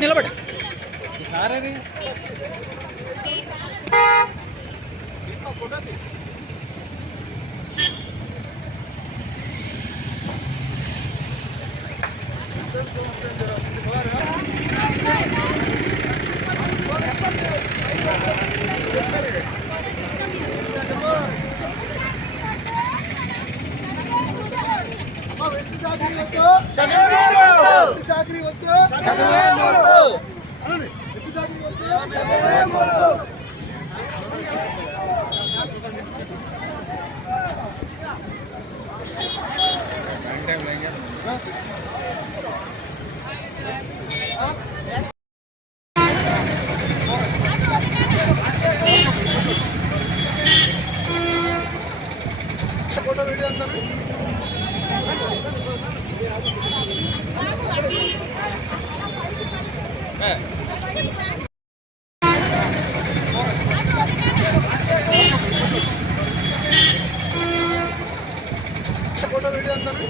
నిలబడి సార్ అది చాకరీ వద్దు ఫోటో వీడియో అంటారు ఫోటో వీడియో అంటారు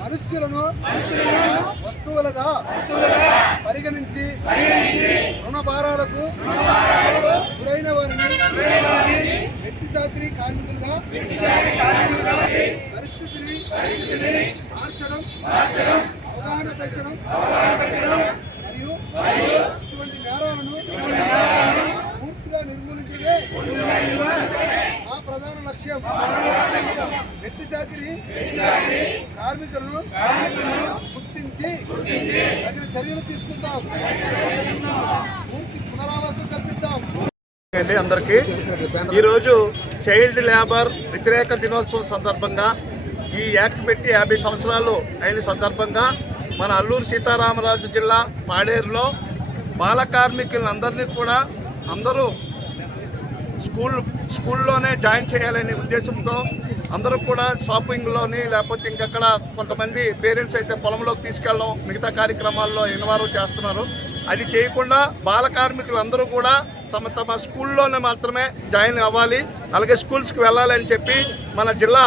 మనుష్యులను వస్తువులుగా పరిగణించి రుణ భారాలకు గురైన వారిని వెట్టి చాకరీ కార్మికులుగా పరిస్థితిని మార్చడం అవగాహన పెంచడం మరియు ఇటువంటి నేరాలను పూర్తిగా నిర్మూలించడమే మా ప్రధాన లక్ష్యం. వెట్టి చాకరీ కార్మికులను గుర్తించి తగిన చర్యలు తీసుకుంటాం. పూర్తి పునరావాసం కల్పిద్దాం. అందరికీ ఈరోజు చైల్డ్ లేబర్ వ్యతిరేక దినోత్సవం సందర్భంగా ఈ యాక్ట్ పెట్టి 50 సంవత్సరాలు అయిన సందర్భంగా మన అల్లూరు సీతారామరాజు జిల్లా పాడేరులో బాల కార్మికులందరినీ కూడా అందరూ స్కూల్లోనే జాయిన్ చేయాలనే ఉద్దేశంతో అందరూ కూడా షాపింగ్లోని లేకపోతే ఇంకక్కడ కొంతమంది పేరెంట్స్ అయితే పొలంలోకి తీసుకెళ్ళడం మిగతా కార్యక్రమాల్లో ఇన్వాల్వ్ చేస్తున్నారు. అది చేయకుండా బాల కార్మికులందరూ కూడా తమ తమ స్కూల్లోనే మాత్రమే జాయిన్ అవ్వాలి, అలాగే స్కూల్స్కి వెళ్ళాలని చెప్పి మన జిల్లా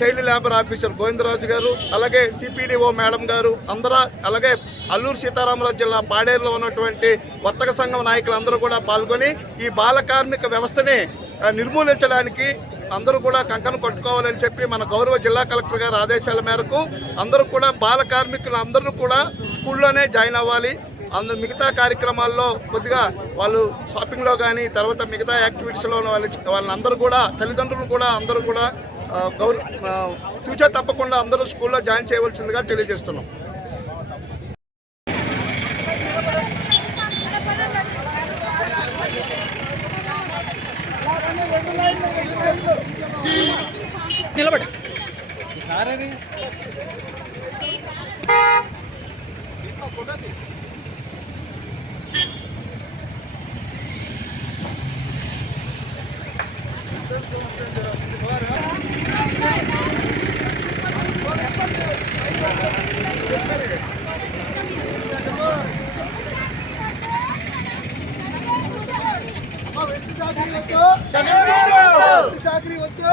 చైల్డ్ లేబర్ ఆఫీసర్ గోవిందరాజు గారు, అలాగే సిపిడిఓ మేడం గారు అందరూ, అలాగే అల్లూరు సీతారామరాజు జిల్లా పాడేరులో ఉన్నటువంటి వర్తక సంఘం నాయకులందరూ కూడా పాల్గొని ఈ బాల కార్మిక వ్యవస్థని నిర్మూలించడానికి అందరూ కూడా కంకణం కొట్టుకోవాలని చెప్పి మన గౌరవ జిల్లా కలెక్టర్ గారి ఆదేశాల మేరకు అందరూ కూడా బాల కార్మికులు అందరూ కూడా స్కూల్లోనే జాయిన్ అవ్వాలి. అందరు మిగతా కార్యక్రమాల్లో కొద్దిగా వాళ్ళు షాపింగ్లో కానీ తర్వాత మిగతా యాక్టివిటీస్లో వాళ్ళందరూ కూడా తల్లిదండ్రులు కూడా అందరూ కూడా తూచా తప్పకుండా అందరూ స్కూల్లో జాయిన్ చేయవలసిందిగా తెలియజేస్తున్నాం. నిలబడి సార్ అది చాకరీ వద్దు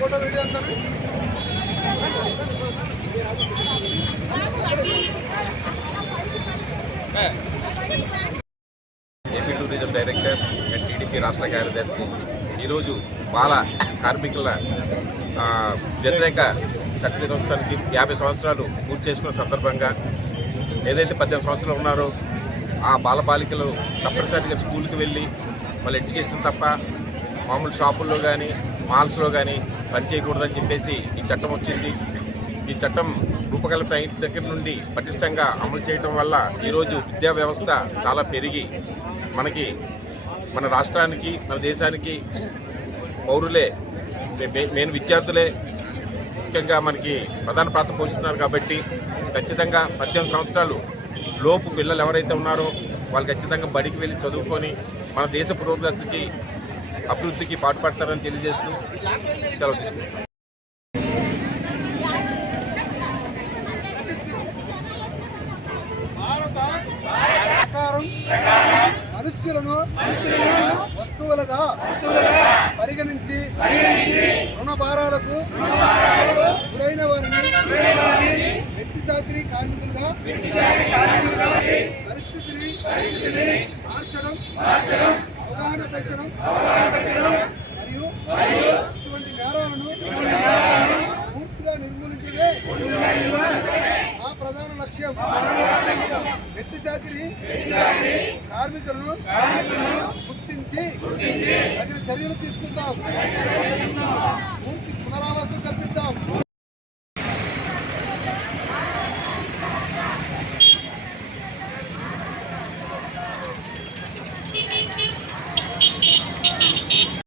ఫోటో వీడియో అంటారు AP tourism director and TDP రాష్ట్ర కార్యదర్శి ఈరోజు బాల కార్మికుల వ్యతిరేక చట్ట దినోత్సవానికి 50 సంవత్సరాలు పూర్తి చేసుకున్న సందర్భంగా ఏదైతే 18 సంవత్సరాలు ఉన్నారో ఆ బాలబాలికలు తప్పనిసరిగా స్కూల్కి వెళ్ళి వాళ్ళ ఎడ్యుకేషన్ తప్ప మామూలు షాపుల్లో కానీ మాల్స్లో కానీ పని చేయకూడదని చెప్పేసి ఈ చట్టం వచ్చింది. ఈ చట్టం రూపకల్పన అయిన దగ్గర నుండి పటిష్టంగా అమలు చేయడం వల్ల ఈరోజు విద్యా వ్యవస్థ చాలా పెరిగి మన రాష్ట్రానికి మన దేశానికి పౌరులే మెయిన్ విద్యార్థులే ముఖ్యంగా మనకి ప్రధాన పాత్ర పోషిస్తున్నారు. కాబట్టి ఖచ్చితంగా 18 సంవత్సరాలు లోపు పిల్లలు ఎవరైతే ఉన్నారో వాళ్ళు ఖచ్చితంగా బడికి వెళ్ళి చదువుకొని మన దేశ పురోగతికి అభివృద్ధికి పాటుపడతారని తెలియజేస్తూ సెలవు తీసుకుంటాం. భారత ప్రకారం మనుష్యులను వస్తువులుగా పరిగణించి రుణ భారాలకు గురైన వారిని వెట్టి చాకిరీ కార్మికులుగా పరిస్థితిని మార్చడం అవగాహన పెంచడం మరియు ఇటువంటి నేరాలను పూర్తిగా నిర్మూలించడమే మా ప్రధాన లక్ష్యం. వెట్టి చాకిరీ కార్మికులను గుర్తించి తగిన చర్యలు తీసుకుంటాం. పూర్తి పునరావాస